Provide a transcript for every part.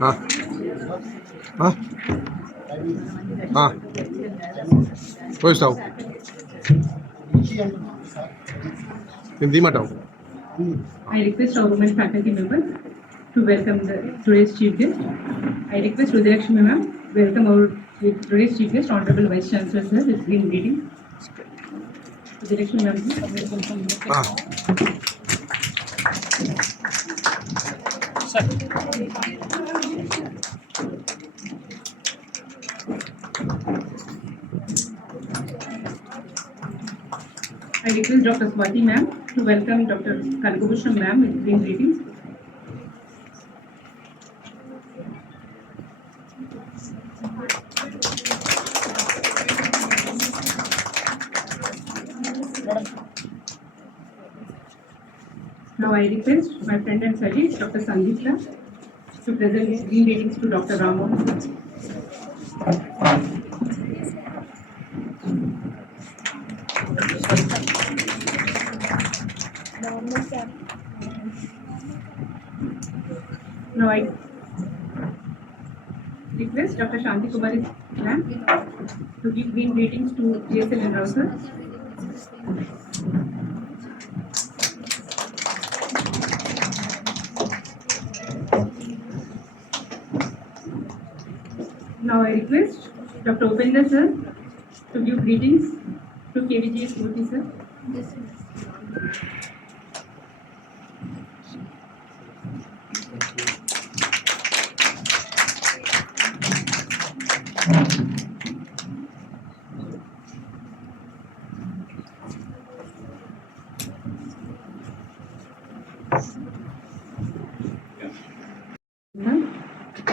हाँ हाँ हाँ పోయిస్తావు Hindi మాట్లావు I request our women faculty members to welcome today's chief guest. I request Rudrakshmi ma'am welcome our today's chief guest, Honorable Vice Chancellor sir, with green greeting. Rudrakshmi ma'am, please. हाँ I request Dr. Swati ma'am to welcome Dr. Kanakabhushan ma'am with green greetings. Now I request my friend and colleague, Dr. Sandeep to present his green greetings to Dr. Ramon. Now I request Dr. Shanti Kumari ma'am to give green greetings to JSL and Rao sir. Now I request Dr. Upendra sir to give greetings to KVGS Murthy sir.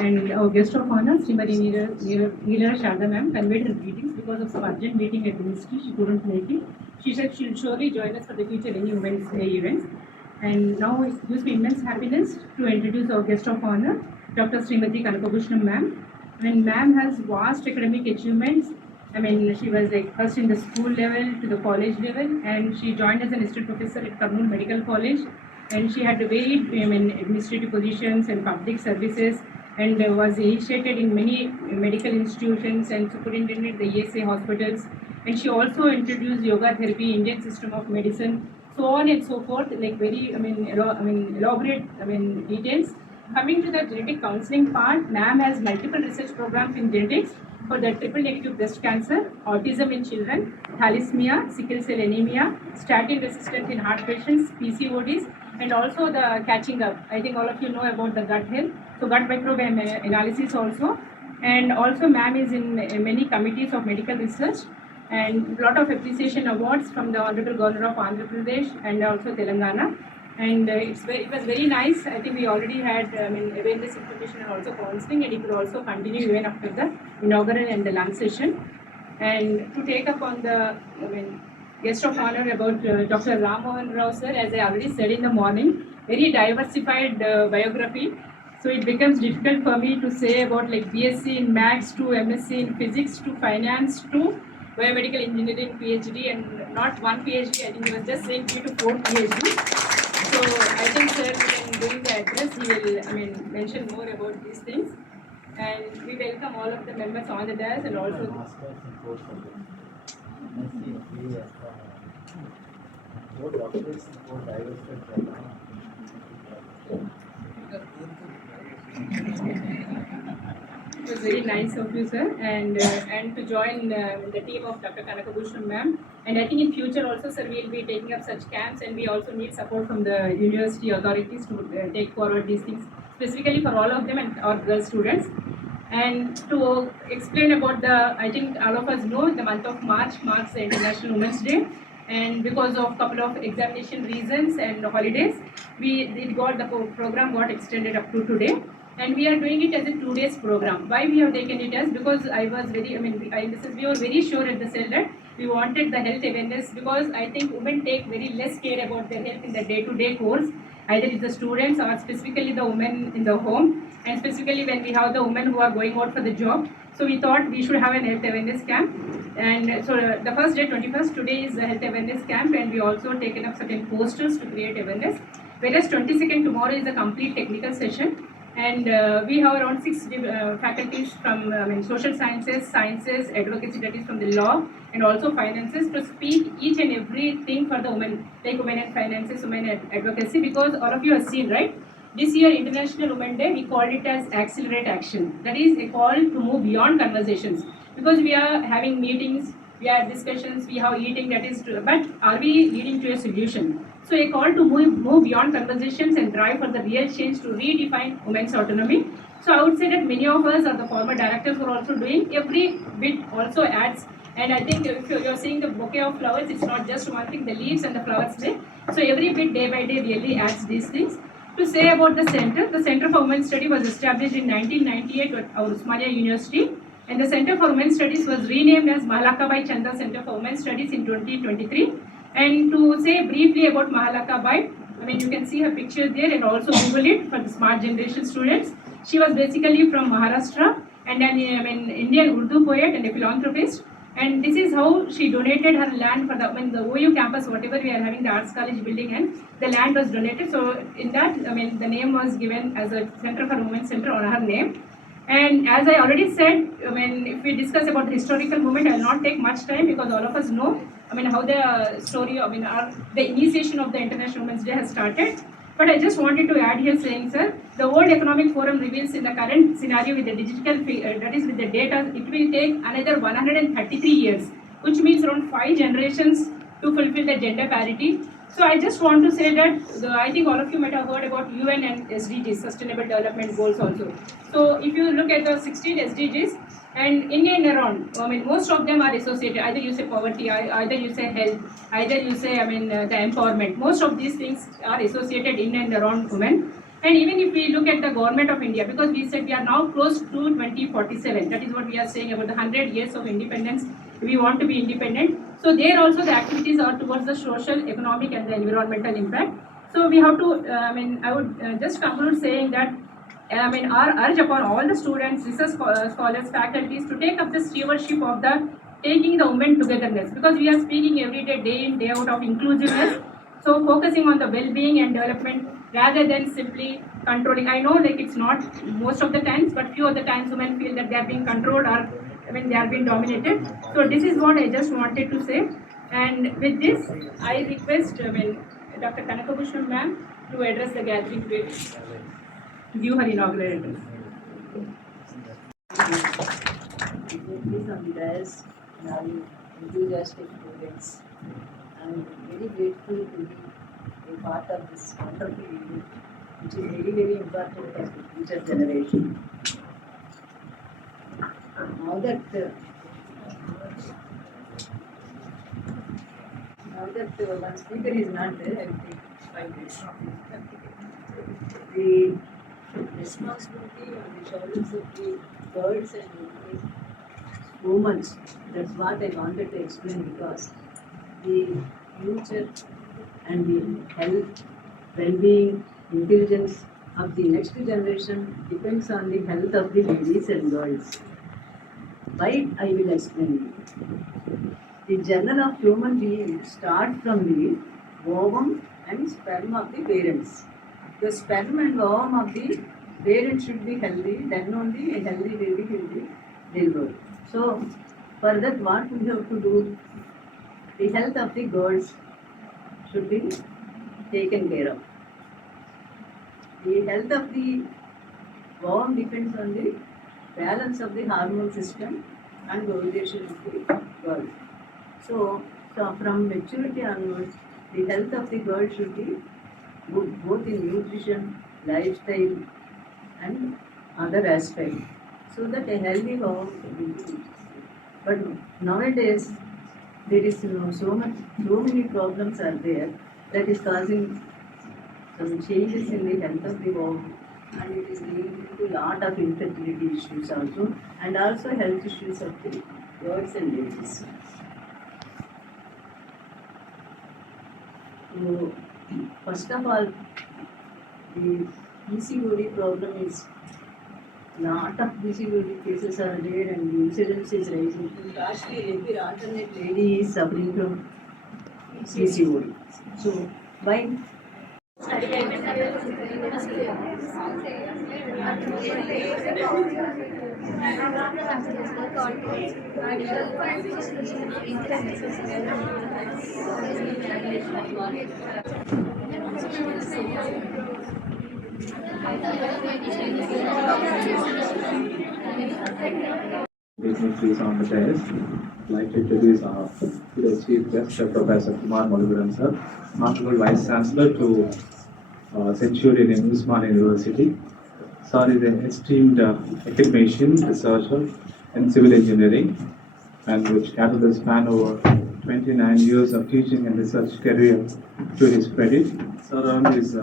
And our guest of honor, Srimati Neela Sharda ma'am, conveyed her greetings because of some urgent meeting at the ministry. She couldn't make it. She said she'll surely join us for the future any Women's Day events. And now it gives me immense happiness to introduce our guest of honor, Dr. Srimati Kanakabhushan ma'am. And ma'am has vast academic achievements. I mean, she was like first in the school level to the college level, and she joined as an assistant professor at Kurnool Medical College. And she had varied administrative positions and public services, and was initiated in many medical institutions and superintended the ESA hospitals. And she also introduced yoga therapy, Indian system of medicine, so on and so forth, like very, elaborate, details. Coming to the genetic counseling part, ma'am has multiple research programs in genetics for the triple negative breast cancer, autism in children, thalassemia, sickle cell anemia, statin resistant in heart patients, PCODs, and also the catching up. I think all of you know about the gut health, so gut microbiome analysis also. And also ma'am is in many committees of medical research, and lot of appreciation awards from the Honorable Governor of Andhra Pradesh and also Telangana. And it was very nice. I think we already had awareness information and also counseling, and it will also continue even after the inaugural and the lunch session. And to take up on the guest of honor about Dr. Rammohan Rao sir, as I already said in the morning, very diversified biography. So it becomes difficult for me to say about like BSc in Maths to MSc in Physics to Finance to Biomedical Engineering PhD, and not one PhD, I think he was just saying 3 to 4 PhD. So I think sir, during the address, he will mention more about these things. And we welcome all of the members on the dais and also it was very nice of you, sir, and to join the team of Dr. Kanakabhushan ma'am. And I think in future also, sir, we will be taking up such camps, and we also need support from the university authorities to take forward these things, specifically for all of them and our girl students. And to explain about the, I think all of us know the month of March marks the International Women's Day, and because of couple of examination reasons and holidays, the program got extended up to today. And we are doing it as a 2 days program. Why we have taken it as, because I was very, we were very sure at the cell that we wanted the health awareness, because I think women take very less care about their health in the day-to-day course, either it's the students or specifically the women in the home, and specifically when we have the women who are going out for the job. So we thought we should have an health awareness camp. And so the first day, 21st, today is the health awareness camp, and we also taken up certain posters to create awareness. Whereas 22nd, tomorrow is a complete technical session, and we have around six faculties from social sciences, sciences, advocacy, that is from the law, and also finances, to speak each and everything for the women, like women and finances, women and advocacy, because all of you have seen, right? This year, International Women Day, we called it as Accelerate Action. That is a call to move beyond conversations, because we are having meetings, we have discussions, we have eating, that is, but are we leading to a solution? So a call to move beyond conversations and drive for the real change to redefine women's autonomy. So I would say that many of us are the former directors who are also doing every bit also adds. And I think if you're seeing the bouquet of flowers, it's not just one thing, the leaves and the flowers there. So every bit day by day really adds these things. To say about the Center for Women's Study was established in 1998 at our Usmania University, and the Center for Women's Studies was renamed as Mahalakabai Chanda Center for Women's Studies in 2023. And to say briefly about Mahalakabai, I mean, you can see her picture there and also Google it for the smart generation students. She was basically from Maharashtra and an Indian Urdu poet and a philanthropist. And this is how she donated her land for the OU campus, whatever we are having, the Arts College building, and the land was donated. So in that, the name was given as a Center for Women's Center on her name. And as I already said, if we discuss about the historical movement, I will not take much time because all of us know, how the story, the initiation of the International Women's Day has started. But I just wanted to add here saying, sir, the World Economic Forum reveals in the current scenario with the digital, that is with the data, it will take another 133 years, which means around 5 generations to fulfill the gender parity. So I just want to say that I think all of you might have heard about UN and SDGs, Sustainable Development Goals also. So if you look at the 16 SDGs, and in and around, most of them are associated. Either you say poverty, either you say health, either you say, the empowerment. Most of these things are associated in and around women. And even if we look at the government of India, because we said we are now close to 2047, that is what we are saying about the 100 years of independence. We want to be independent. So there also the activities are towards the social, economic, and the environmental impact. So we have to, I would just conclude saying that our urge upon all the students, research scholars, faculties to take up the stewardship of the taking the women togetherness, because we are speaking every day, day in, day out of inclusiveness. So focusing on the well-being and development rather than simply controlling. I know like it's not most of the times, but few of the times women feel that they are being controlled or they are being dominated. So this is what I just wanted to say. And with this, I request Dr. Kanakabhushan ma'am to address the gathering today. Give her inaugural address. Please on the dais, and all enthusiastic students. I'm very grateful to be a part of this wonderful event, which is very, very important for the future generation. Now that one speaker is not there, I will take 5 minutes. The responsibility on the shoulders of the girls and women, that's what I wanted to explain, because the future and the health, well-being, intelligence of the next generation depends on the health of the ladies and girls. Why, I will explain you. The journey of human being starts from the ovum and sperm of the parents. The sperm and ovum of the parents should be healthy, then only a healthy baby will be delivered. So, for that, what we have to do? The health of the girls should be taken care of. The health of the ovum depends on the balance of the hormone system and ovulation of the girl. So from maturity onwards, the health of the girl should be good, both in nutrition, lifestyle, and other aspects, so that a healthy ovum will be. But nowadays, there is so many problems are there that is causing some changes in the health of the ovum, and it is leading to a lot of infertility issues also, and also health issues of the girls and ladies. So, first of all, the PCOD problem is lot of disability cases are there and the incidence is rising. Lastly, every alternate lady is suffering from PCOD. So, why? Dignitaries on the dais. I'd like to introduce our today's chief guest, Professor Kumar Maliguran sir, Honorable Vice Chancellor to Centurion in Usman University. Sir is an esteemed academician, researcher in civil engineering, and which gathered the span over 29 years of teaching and research career to his credit. Sir earned his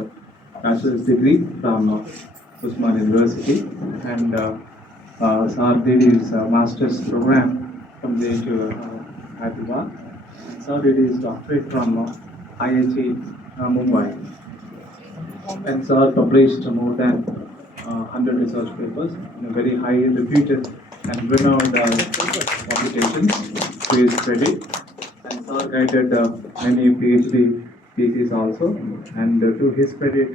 bachelor's degree from Usman University and Sir did his master's program from there to Hyderabad. Sir did his doctorate from IIT Mumbai. And Sir published more than 100 research papers in a very high reputed and renowned publications to his credit. And Sir guided many PhD theses also. And to his credit,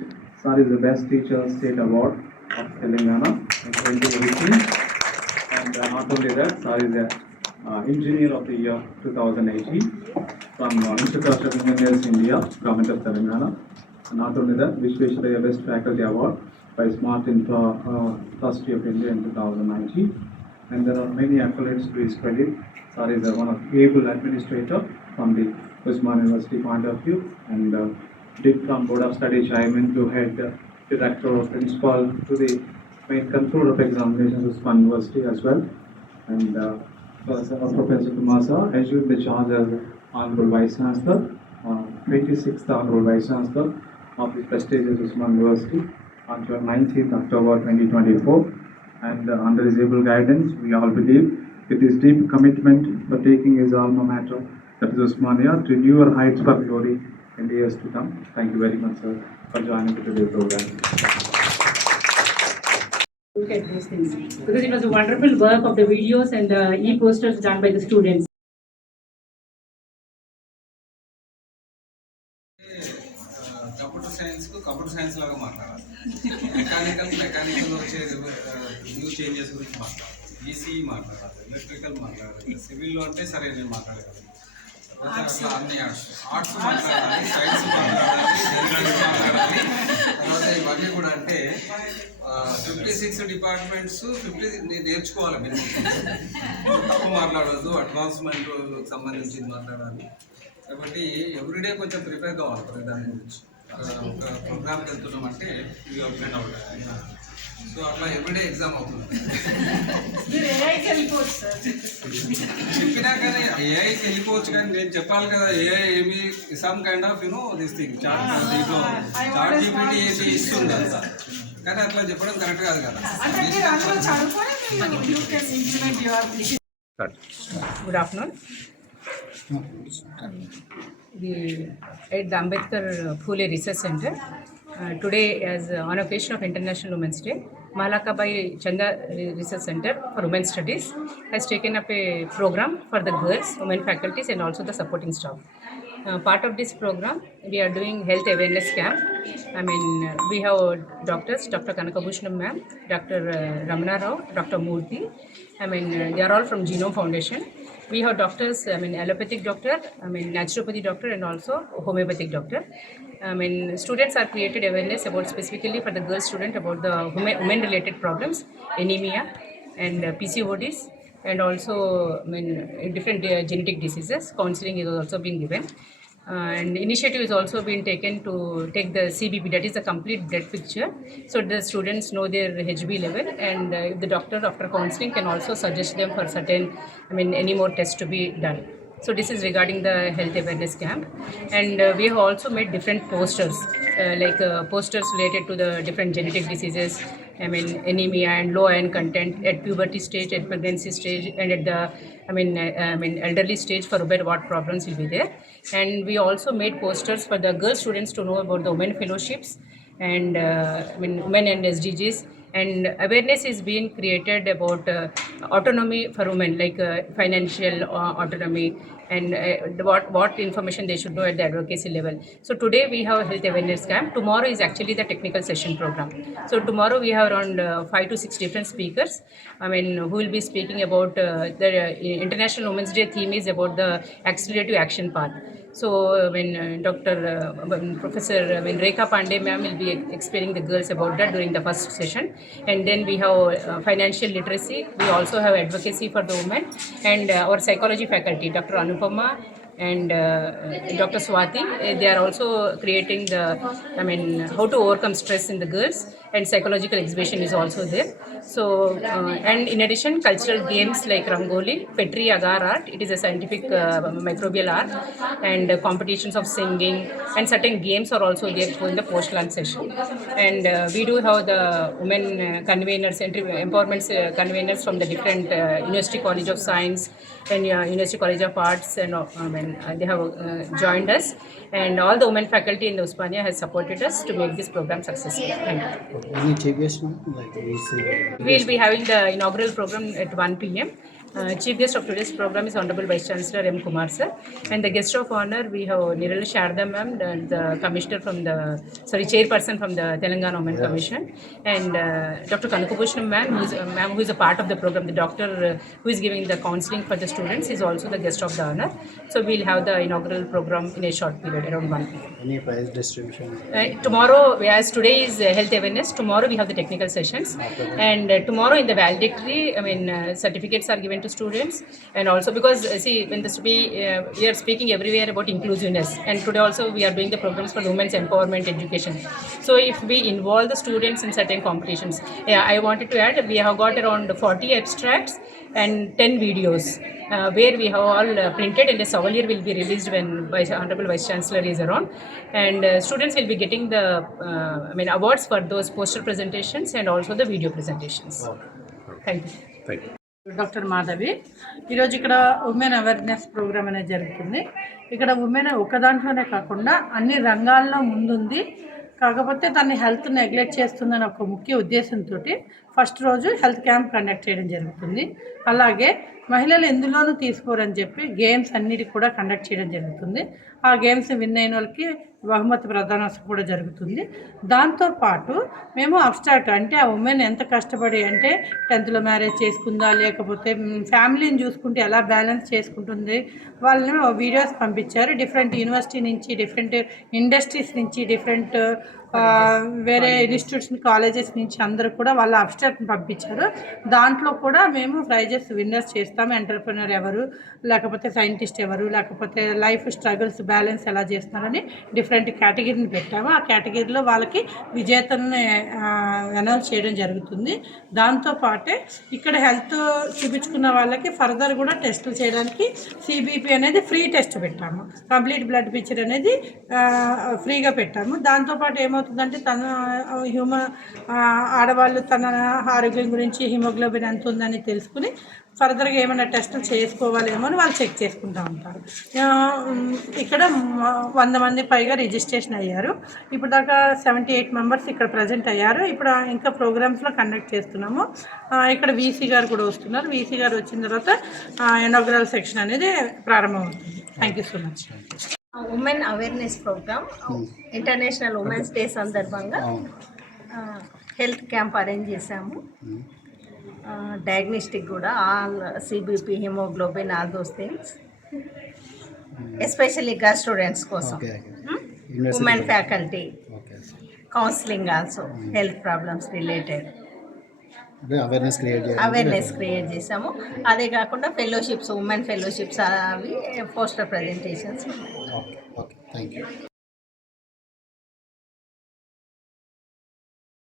Sir is the best teacher state award of Telangana in 2018. And not only that, Sir is the Engineer of the Year 2018 from Institute of Engineers India, Government of Telangana. And not only that, Vishwesvaraya Best Faculty Award by Smart Infra Trustee of India in 2019. And there are many accolades to his credit. Sir is one of able administrator from the Usman University point of view, and did from Board of Study Chairman to head director or principal to the main controller of examinations Usman University as well. And Professor Kumar sir assumed the charge as Honorable Vice Chancellor, 26th Honorable Vice Chancellor of the prestigious Usman University on 19th October 2024. And under his able guidance, we all believe with his deep commitment for taking his alma mater, that is Usmania, to newer heights for glory in the years to come. Thank you very much, sir, for joining today's program. Look at those things because it was a wonderful work of the videos and the e-posters done by the students. Computer science లాగా మాట్లాడాలి, mechanical వచ్చే new changes గురించి మాట్లాడాలి, EC మాట్లాడాలి, electrical మాట్లాడాలి, సివిల్లో అంటే సరే నేను మాట్లాడగలను, అట్లా అన్ని ఆర్ట్స్ మాట్లాడాలి, సైన్స్ మాట్లాడాలి, జర్నలిజం మాట్లాడాలి. తర్వాత ఇవన్నీ కూడా అంటే 56 డిపార్ట్మెంట్స్ 50 నేర్చుకోవాలి. మీరు తప్పు మాట్లాడద్దు, అడ్వాన్స్మెంట్ సంబంధించింది మాట్లాడాలి. కాబట్టి ఎవ్రీడే కొంచెం ప్రిపేర్ కావాలి దాని గురించి. ఒక ప్రోగ్రామ్కి వెళ్తున్నామంటే ఇది అప్డేట్ అవుతుంది. సో అట్లా ఎవ్రీడే ఎగ్జామ్ అవుతుంది. చెప్పినా కానీ ఏఐకి వెళ్ళిపోవచ్చు, కానీ నేను చెప్పాలి కదా ఏఐ ఏమి some kind of this thing దీంట్లో చాట్ జీపీటీ ఏమి ఇస్తుంది అంతా, కానీ అట్లా చెప్పడం కరెక్ట్ కాదు కదా. Good afternoon. At the Ambedkar Phule Research Center, today as on occasion of International Women's Day, Malakabai Chanda Research Center for Women's Studies has taken up a program for the girls, women faculties and also the supporting staff. Part of this program, we are doing health awareness camp. We have doctors, Dr. Kanakabhushanam ma'am, Dr. Ramana Rao, Dr. Murthy. They are all from Genome Foundation. We have doctors, allopathic doctor, naturopathy doctor and also homeopathic doctor. Students are created awareness about specifically for the girl student about the women related problems, anemia and PCODs and also different genetic diseases. Counseling is also being given. And initiative is also being taken to take the CBP, that is the complete blood picture, so the students know their HB level, and the doctor after counseling can also suggest them for certain, any more tests to be done. So this is regarding the health awareness camp. And we have also made different posters, posters related to the different genetic diseases, anemia and low iron content at puberty stage, at pregnancy stage, and at the elderly stage for what problems will be there. And we also made posters for the girl students to know about the women fellowships and women and SDGs and awareness is being created about autonomy for women, like financial autonomy, and what information they should know at the advocacy level. So today we have a health awareness camp. Tomorrow is actually the technical session program. So tomorrow we have around 5 to 6 different speakers, who will be speaking about the International Women's Day theme is about the accelerative action path. So when Professor Rekha Pandey ma'am will be explaining the girls about that during the first session. And then we have financial literacy. We also have advocacy for the women, and our psychology faculty, Dr. Anupama and Dr. Swati, they are also creating how to overcome stress in the girls, and psychological exhibition is also there. So and in addition, cultural games like Rangoli, Petri Agar art, it is a scientific microbial art, and competitions of singing, and certain games are also there in the post-lunch session. And we do have the women conveners, empowerment conveners from the different University College of Science and University College of Arts, and they have joined us, and all the women faculty in the Uspania has supported us to make this program successful. Thank you. Any chief guest, like we say? We will be having the inaugural program at 1 p.m. Chief guest of today's program is Honorable Vice Chancellor M. Kumar sir, and the guest of honor we have Nirala Sharda ma'am, the commissioner from chairperson from the Telangana Women Commission, and Dr. Kanakabhushanam ma'am, who is a part of the program. The doctor who is giving the counseling for the students is also the guest of the honor. So we'll have the inaugural program in a short period, around 1 p.m. Any prize distribution? Tomorrow, as today is health awareness, tomorrow we have the technical sessions, and tomorrow in the valedictory, certificates are given to students, and also because we are speaking everywhere about inclusiveness, and today also we are doing the programs for women's empowerment education. So if we involve the students in certain competitions, I wanted to add, we have got around 40 abstracts and 10 videos. Where we have all printed, and the souvenir will be released when Honorable Vice Chancellor is around, and students will be getting the awards for those poster presentations and also the video presentations. Thank you. Thank you. Doctor Madhavi. ఈరోజు ఇక్కడ women awareness programme అనేది జరుగుతుంది. ఇక్కడ women ఒక దాంట్లోనే కాకుండా అన్ని రంగాల్లో ముందుంది, కాకపోతే దాన్ని హెల్త్ నెగ్లెక్ట్ చేస్తుందని ఒక ముఖ్య ఉద్దేశంతో ఫస్ట్ రోజు హెల్త్ క్యాంప్ కండక్ట్ చేయడం జరుగుతుంది. అలాగే మహిళలు ఎందులోనూ తీసుకోరని చెప్పి గేమ్స్ అన్నిటికి కూడా కండక్ట్ చేయడం జరుగుతుంది. ఆ గేమ్స్ విన్ అయిన వాళ్ళకి బహుమతి ప్రదానోత్సవం కూడా జరుగుతుంది. దాంతోపాటు మేము అబ్స్ట్రాక్ట్, అంటే ఆ ఉమెన్ ఎంత కష్టపడి, అంటే 10th మ్యారేజ్ చేసుకుందా, లేకపోతే ఫ్యామిలీని చూసుకుంటే ఎలా బ్యాలెన్స్ చేసుకుంటుంది, వాళ్ళని వీడియోస్ పంపించారు. డిఫరెంట్ యూనివర్సిటీ నుంచి, డిఫరెంట్ ఇండస్ట్రీస్ నుంచి, డిఫరెంట్ వేరే ఇన్స్టిట్యూట్స్, కాలేజెస్ నుంచి అందరూ కూడా వాళ్ళ అబ్స్ట్రాక్ట్ని పంపించారు. దాంట్లో కూడా మేము ప్రైజెస్ విన్నర్స్ చేస్తాము. ఎంటర్ప్రినర్ ఎవరు, లేకపోతే సైంటిస్ట్ ఎవరు, లేకపోతే లైఫ్ స్ట్రగుల్స్ బ్యాలెన్స్ ఎలా చేస్తున్నారని డిఫరెంట్ కేటగిరీని పెట్టాము. ఆ కేటగిరీలో వాళ్ళకి విజేతలను అనౌన్స్ చేయడం జరుగుతుంది. దాంతోపాటే ఇక్కడ హెల్త్ చూపించుకున్న వాళ్ళకి ఫర్దర్ కూడా టెస్టులు చేయడానికి CBP అనేది ఫ్రీ టెస్ట్ పెట్టాము. కంప్లీట్ బ్లడ్ పిక్చర్ అనేది ఫ్రీగా పెట్టాము. దాంతోపాటు ఏమవుతుందంటే ఆడవాళ్ళు తన ఆరోగ్యం గురించి హిమోగ్లోబిన్ ఎంత ఉందని తెలుసుకుని ఫర్దర్గా ఏమైనా టెస్టులు చేసుకోవాలేమో అని వాళ్ళు చెక్ చేసుకుంటూ ఉంటారు. ఇక్కడ 100 మంది పైగా రిజిస్ట్రేషన్ అయ్యారు. ఇప్పుడు దాకా 78 మెంబర్స్ ఇక్కడ ప్రజెంట్ అయ్యారు. ఇప్పుడు ఇంకా ప్రోగ్రామ్స్లో కండక్ట్ చేస్తున్నాము. ఇక్కడ VC గారు కూడా వస్తున్నారు. VC గారు వచ్చిన తర్వాత ఇనాగ్రల్ సెక్షన్ అనేది ప్రారంభమవుతుంది. Thank you so much. Women awareness programme international women's day సందర్భంగా హెల్త్ క్యాంప్ అరేంజ్ చేశాము. డయాగ్నోస్టిక్ కూడా, all CBP, haemoglobin, all those things, especially girl students కోసం, women faculty, counselling also, health problems related awareness create చేసాము. అదే కాకుండా fellowships, women fellowships, అవి poster presentations.